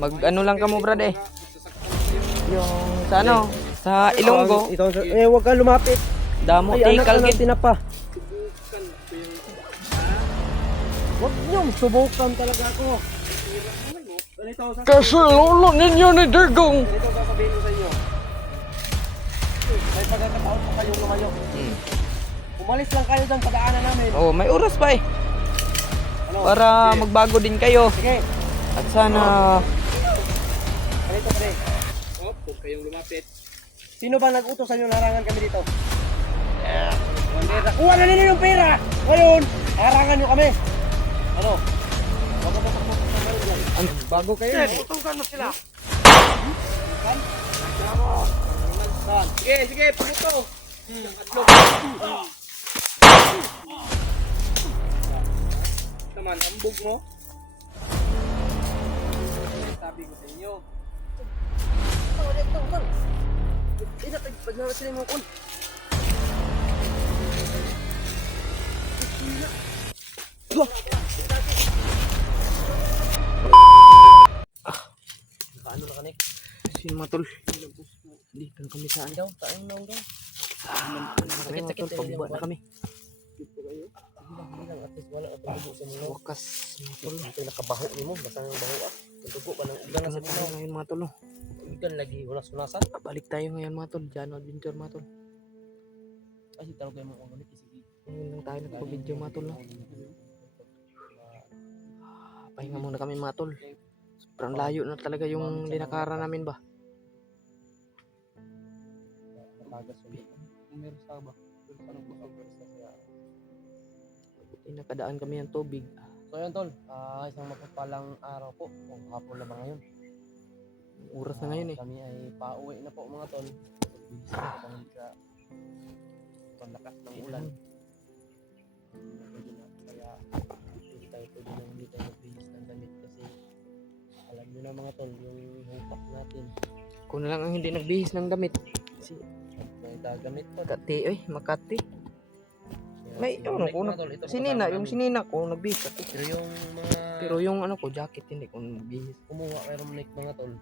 Mag ano lang ka mo brad eh. Yung sa ano, sa Ilonggo. Huwag ka lumapit. Damo Ay, tikal anak gid. tinapa. Huwag niyong subukan talaga ako. Kasi lolo ninyo ni Digong. Ganito sasabihin ko sa inyo. May pagkakataon pa kayong lumayo. Umalis lang kayo dyan, padaanan namin. Oh, may oras pa eh. Ano? Para magbago din kayo. Sige. At sana Ganito pa rin. Huwag kayong lumapit. Sino ba nag-utos sa inyo larangan kami dito? Pera. Kuha na ninyo yung pera! Ngayon, harangan nyo kami. Ano? Huwag ka matakot sa ngayon dyan. bago kayo. Utugan mo sila. Sige, sige, puto. Naman, ambog mo. Sabi ko sa inyo. Pag naman sila mo kun. Paano na kanik? Sino matol? Dito na kami saan daw? Taang naong daw. Sakit-sakit pababa na kami. At least wala at dugo sa mga. Wakas matol. Ito nakabaho ni mo, basta ng baho ah. Yung dugo pa ng ugan na sa Tayo mga. ngayon matol. Oh. Ugan lagi, wala sunasan. Balik tayo ngayon matol. Jano Adventure matol. Kasi tawag kayo mga ulit. Ngayon lang tayo nagpa-video matol. No? Pahinga muna kami matol. Sobrang layo na talaga yung linakaran namin ba? Buti nakadaan kami ng tubig. So yun tol, isang mapagpalang araw po. Kung hapon na ba ngayon? Oras na ngayon eh. Kami ay pauwi na po mga tol. Bilis na dahil sa panlakas ng ulan. Kaya hindi tayo magbihis ng damit kasi alam nyo na mga tol, yung hupak natin. Kung na lang ang hindi nagbihis ng damit. Si May gagamit pa. Makati eh, Makati. Kaya May ano ko na. tol, ito Sinina, kasama yung namin. sinina ko nagbihis ako. Pero yung mga Pero yung ano ko, jacket hindi ko nagbihis. kumuha kay Romnick mga tol.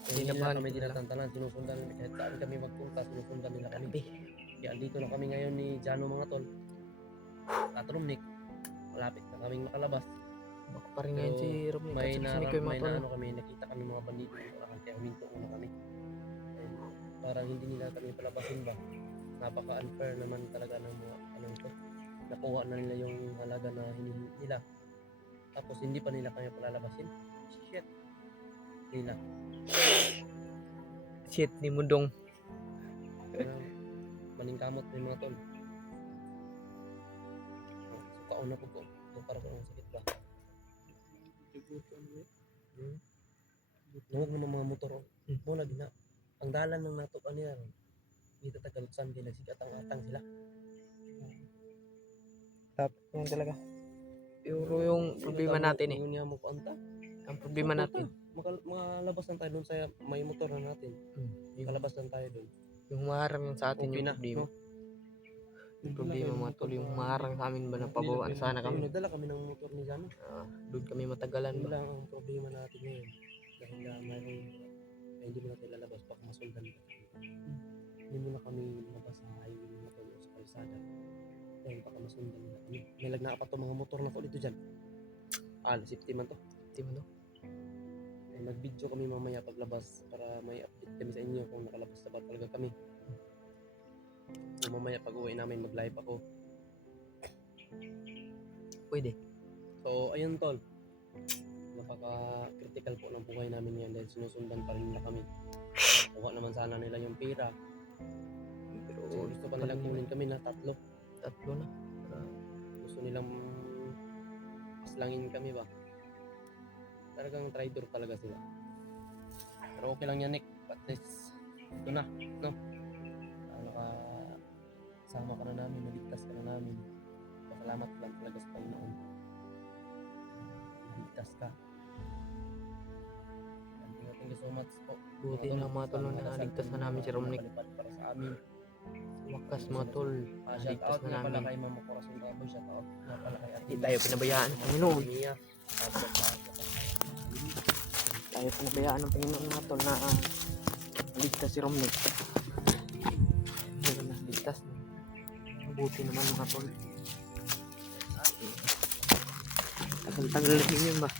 Hindi Hindi naman na kami nila. tinatantanan, sinusundan kahit saan kami magpunta, sinusundan nila kami. Grabe. Kaya andito na kami ngayon ni Jano mga tol. At Romnick, malapit na kaming makalabas. Baka pa rin ngayon si Romney. May Kasi na, si Mikoy may Matol. na ano kami, nakita kami mga bandito kaya huminto muna kami. And parang hindi nila kami palabasin ba. Napaka-unfair naman talaga ng mga anong to. Nakuha na nila yung halaga na hinihingi nila. Tapos hindi pa nila kami palalabasin. Shit. Nila. Shit ni Mudong. Maningkamot ng mga tol. So kauna ko po. So para kung sakit ba. Huwag naman mga motor. Mo lagi na. Ang dalan ng nato kanila. Dito tagalutsan din nagsigatang-atang sila. Tapos yung talaga. Pero yung problema natin eh. Yung niya mo konta. Ang problema natin. Makalabas lang tayo doon sa may motor na natin. Makalabas lang tayo doon. Yung maharang yung sa atin Okay yung na, problema. no? Yung problema mga tol. Yung maharang sa amin ba na pabawaan sana kami. Nagdala kami ng motor ni Jano. Doon kami matagalan Yun ba. lang ang problema natin ngayon. Dahil na mayroong hindi mo na tayo lalabas baka masundan ka. Hindi mo na kami lumabas sa highway na to sa kalsada. Dahil baka masundan nila kami. May lagna pa itong mga motor na ko dito dyan. Safety man to. Di mo no? Ay, mag-video kami mamaya paglabas para may update kami sa inyo kung nakalabas na ba talaga kami. So, mamaya pag uwi namin mag-live ako. Pwede. So ayun tol. Napaka-critical po ng buhay namin ngayon dahil sinusundan pa rin nila kami. Kuha naman sana nila yung pera. Pero So, gusto pa nilang kunin kami na tatlo. tatlo na. Gusto nilang paslangin kami ba? Talagang traitor talaga sila. Pero okay lang yan Nick. At least ito na. No? Nakasama ka na namin. Naligtas ka na namin. Pasalamat lang talaga sa Panginoon. Naligtas ka. Thank you so much po. Buti na mga tol na naligtas na namin si Romnick. Para sa amin. Wakas mga tol. Shout Naligtas out na nga pala namin. kay Mama Corazon Rabo. Shout out nga pala kay Ate Hindi tayo pinabayaan ng Panginoon. Mia. Tayo tayo pinabayaan ng Panginoon mga tol na ligtas si Romney. Hindi na ligtas. Mabuti naman mga tol. Tagal-tagal din yun ba?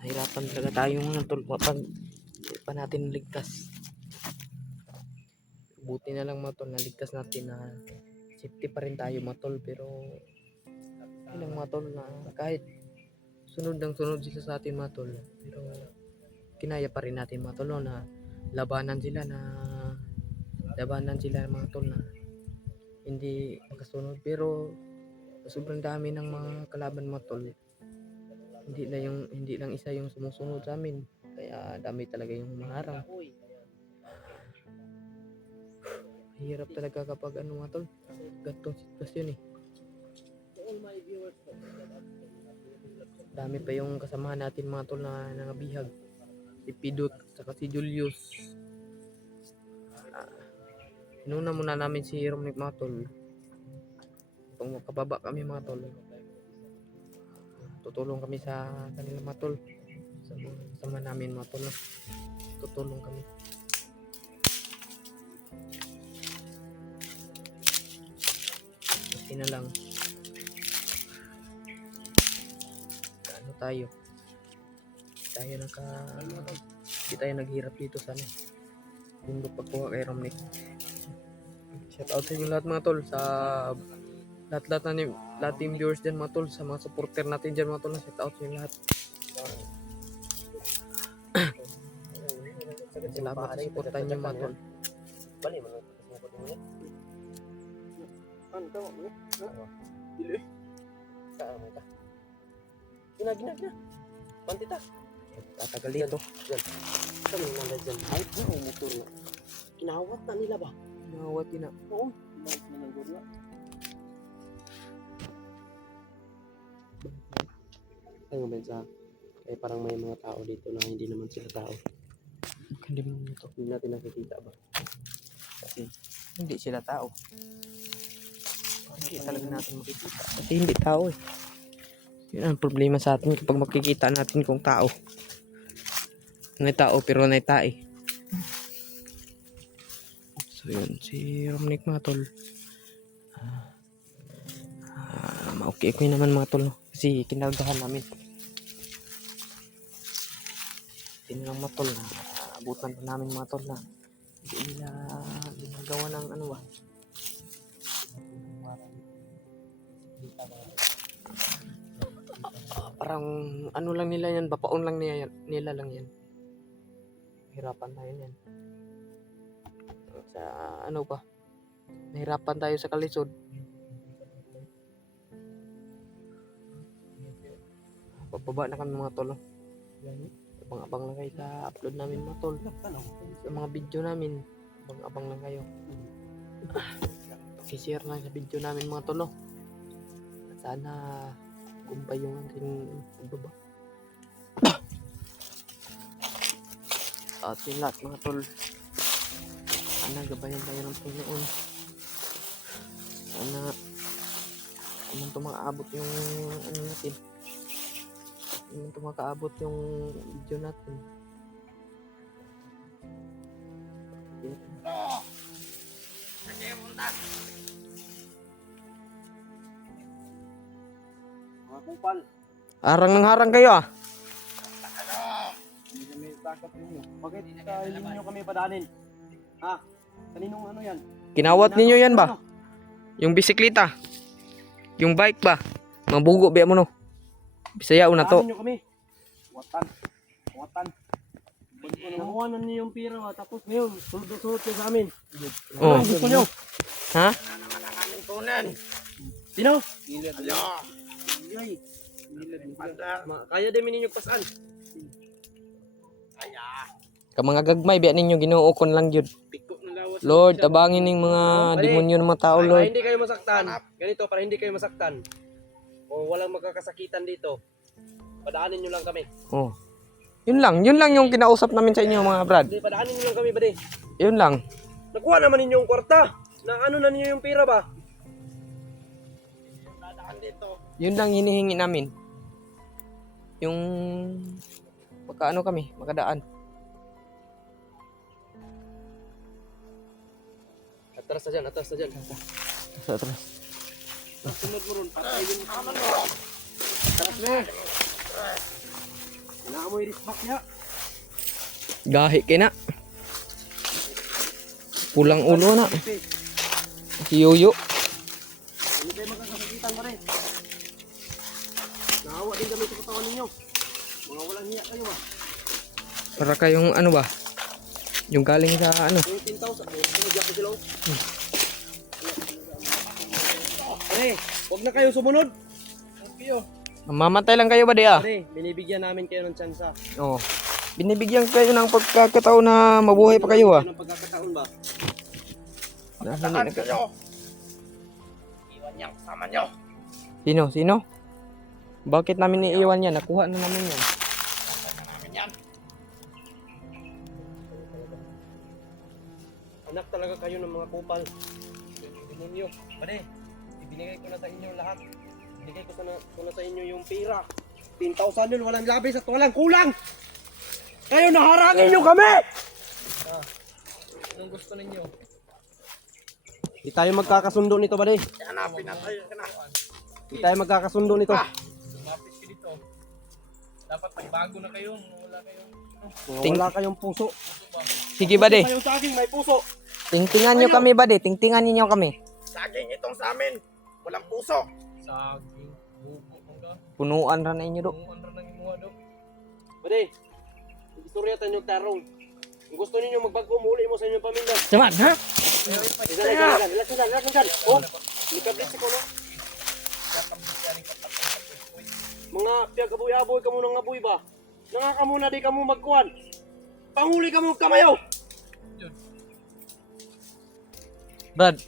Nahirapan talaga tayo mga tol kapag hindi pa natin ligtas. Buti na lang mga tol, naligtas natin na safety pa rin tayo mga tol, pero ilang mga tol na kahit sunod ng sunod sila sa atin mga tol, pero kinaya pa rin natin mga tol no, na labanan sila mga tol na hindi makasunod, pero sobrang dami ng mga kalaban mga tol, hindi lang isa yung sumusunod sa amin, kaya dami talaga yung maharang. Hirap talaga kapag ano mga tol, gantong sitwasyon eh. Dami pa yung kasamahan natin mga tol na nangabihag, si Pidot saka si Julius. Inuna muna namin si Romnick mga tol. Kung makababa kami mga tol, tutulong kami sa kanila mga tol, sa mga kasama namin mga tol, tutulong kami. Kasi na lang ano tayo hindi tayo naghirap dito sa bundok pagkuha kay Romnick. Shout out sa inyo lahat mga tol, sa lahat team viewers dyan mga tol, sa mga supporter natin dyan mga tol, shout out sa inyo lahat. Salamat sa supportan nyo mga tol. Bali man ang kasama ko din. Ano ka? Dili. Saan mo ta? Gina. Pantita. Tatagal dito. Kami nanda dyan. Ay, na motor na. Kinawat na nila ba? Nawati na. Oo. Ay, mo bensa. Kaya parang may mga tao dito na hindi naman sila tao. Hindi mo ito. Hindi natin nakikita ba? Kasi Hindi sila tao. Hindi talaga natin makikita. Kasi hindi tao eh. Yun ang problema sa atin kapag makikita natin kung tao. May tao pero may tae. So yun, si Romnick mga tol. Okay naman mga tol. Kasi kinaldahan namin. Hindi lang mga tol. Abutan pa namin mga tol na hindi nila ginagawa ng ano ba. Parang ano lang nila yan, bapaon lang nila lang yan. Hirapan tayo yan. Sa ano ba? Nahirapan tayo sa kalisod. Bababa na kami mga tol. Abang-abang lang kayo sa upload namin mga tol. Sa mga video namin, abang-abang lang kayo. Pakishare lang sa video namin mga tol. Sana gumpay yung ating pagbaba. At yun lahat mga tol. Sana gabayan tayo ng Panginoon. Sana naman tumakaabot yung ano natin. Naman tumakaabot yung video natin. Mga kupal. Harang ng harang kayo ah. Hindi kami takot ninyo. Bakit hindi nyo kami padanin? Ha? Kaninong ano yan? Kinawat ninyo yan ba? Yung bisikleta. Yung bike ba? Mabugo biya mo no. Bisaya una to. Padanin nyo kami. Watan. Nakuha na niyo yung pira ha. Tapos ngayon, sulod kayo sa amin. Oh. Ano gusto nyo? Ha? Sino? Kaya din ninyo pasan. Kamanga gagmay biya ninyo ginuukon lang yun. Piko na lawat. Lord, tabangin ning mga demonyo ng mga tao, Para Lord. hindi kayo masaktan. Ganito, para hindi kayo masaktan. O walang magkakasakitan dito. Padaanin nyo lang kami. Oh. Yun lang yung kinausap namin sa inyo mga brad. Hindi, padaanin nyo lang kami, bade. Yun lang. Nakuha naman ninyo yung kwarta. Na ano na ninyo yung pira ba? Yun lang hinihingi namin. Yung makaano kami, makadaan. Atras na dyan, atras na dyan. Sa atras. Sunod mo ron, patayin mo. Atras na. Kailangan mo i-respect niya. Gahi kina. Pulang ulo na. Si Yoyo. Hindi kayo magkakasakitan pa rin. Naawa din kami sa katawan ninyo. Mga walang hiya kayo ba? Para kayong ano ba? Yung galing sa ano. Yung 10,000, sinadya ko sila. Pare, huwag na kayo sumunod. Mamamatay lang kayo ba diya? Pare, binibigyan namin kayo ng tsansa. Oo. Binibigyan kayo ng pagkakataon na mabuhay pa kayo ah. Ng pagkakataon ba? Dahil kayo. Iwan niya kasama nyo. Sino? Sino? Bakit namin iiwan yan? Nakuha na namin yan. Anak talaga kayo ng mga kupal. Demonyo. Pare, ibinigay ko na sa inyo lahat. Ibinigay ko na sa inyo yung pira. 10,000 yun, walang labis at walang kulang. Kayo naharangin nyo kami! Anong gusto ninyo? Di tayo magkakasundo nito, pare. Di tayo magkakasundo nito. Lumapit ka dito. Dapat magbago na kayo. Wala kayong Mga wala kayong puso. Sige ba Kayo sa akin, may puso. Tingtingan nyo kami ba Tingtingan niyo kami. saging itong sa amin. Walang puso. Saging. Buko mga. Punuan ra na inyo do. Kung ano nang imuha do. Pare, istorya tayo yung tarong. Kung gusto ninyo magbago, muli mo sa inyong pamilya. Saman ha? Relax lang dyan. Oh, likablit si Kono. Mga piyagaboy-aboy ka mo nang aboy ba? Nangakamuna di ka mo magkuhan. Panghuli ka mo kamayo. Brad.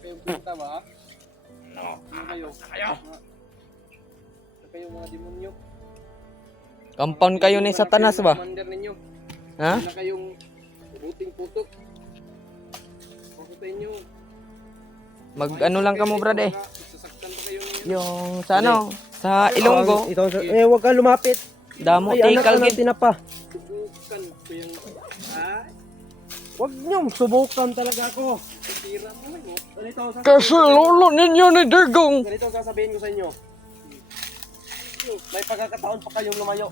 Kayo punta ba? No. Kayo. Kayo mga demonyo. Compound kayo ni Satanas ba? Commander ninyo. Ha? Na kayong buting putok. Bakit sa inyo? Mag ano lang kamo Brad eh. Sasaktan pa kayo ngayon. Yung sa ano? Sa Ilonggo. Huwag ka lumapit. Damo Ay, anak tikal ka ng gid. tinapa. Subukan ko yung... Huwag niyong subukan talaga ako. Tira mo lang eh. Kasi lolo ninyo ni Digong. Ganito ang sasabihin ko sa inyo. May pagkakataon pa kayong lumayo.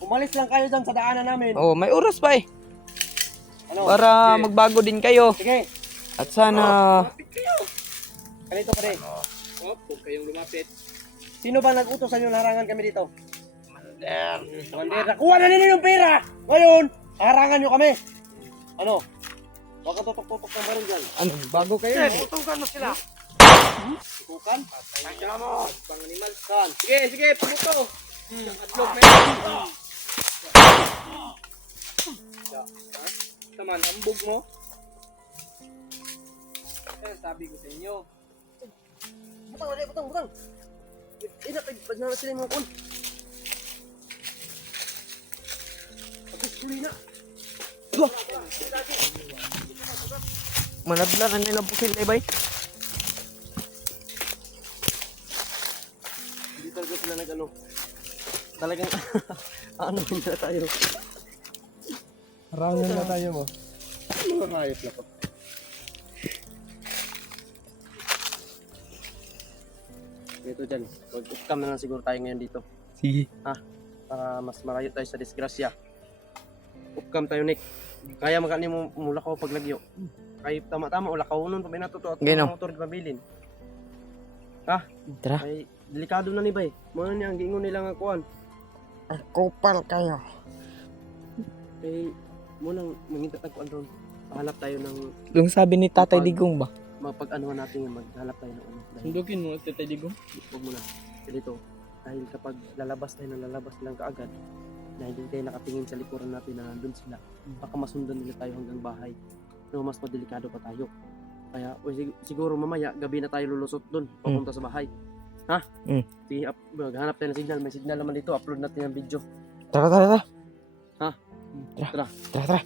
Umalis lang kayo dyan sa daanan namin. Oh, may oras pa eh. Ano? Para magbago din kayo. Sige. At sana Lumapit kayo. Ganito pa rin. Huwag kayong lumapit. Sino ba nag-utos sa inyo na harangan kami dito? Commander. Nakuha na ninyo yung pera. Ngayon, harangan nyo kami. Ano? Huwag ka tutok-tutok ng baril dyan. ano, bago kayo. Tutukan mo sila. Tutukan? Tangka mo. Pang animal. Saan? Sige, pumuto. Adlog na yun. Taman, ambog mo. Sabi ko sa inyo. Butang. Pag na sila yung mga kun. Tapos huli na. Manadlan na nila busil eh bay. Hindi talaga sila nag-ano. Talagang ano na tayo. Harangan na tayo mo. Mga kayot na po. Ito dyan. Mag-upcam na lang siguro tayo ngayon dito. Sige. Para mas marayo tayo sa disgrasya. Upcam tayo, Nick. Kaya magkani mo mula ko paglagyo. Kay tama-tama ula kaunon pa may natuto at Gino. motor di pabilin. Tara. Ay delikado na ni bay. Mo ni ang giingon nila nga kuan. Kupal kayo. Kay mo nang manginta tag kuan ron. Pahalap tayo ng Yung sabi ni Tatay Digong ba? mapag-anuhan natin yung maghalap tayo ng ano. Dahil Sundukin mo, Tatay Digong. huwag mo na. Dito. Dahil kapag lalabas lang kaagad, dahil hindi tayo nakatingin sa likuran natin na nandun sila, baka masundan nila tayo hanggang bahay. No, mas madelikado pa tayo. Kaya siguro mamaya gabi na tayo lulusot doon papunta sa bahay. Ha? Sige, maghanap tayo ng signal. May signal naman dito. Upload natin ang video. Tara. Ha? Tara.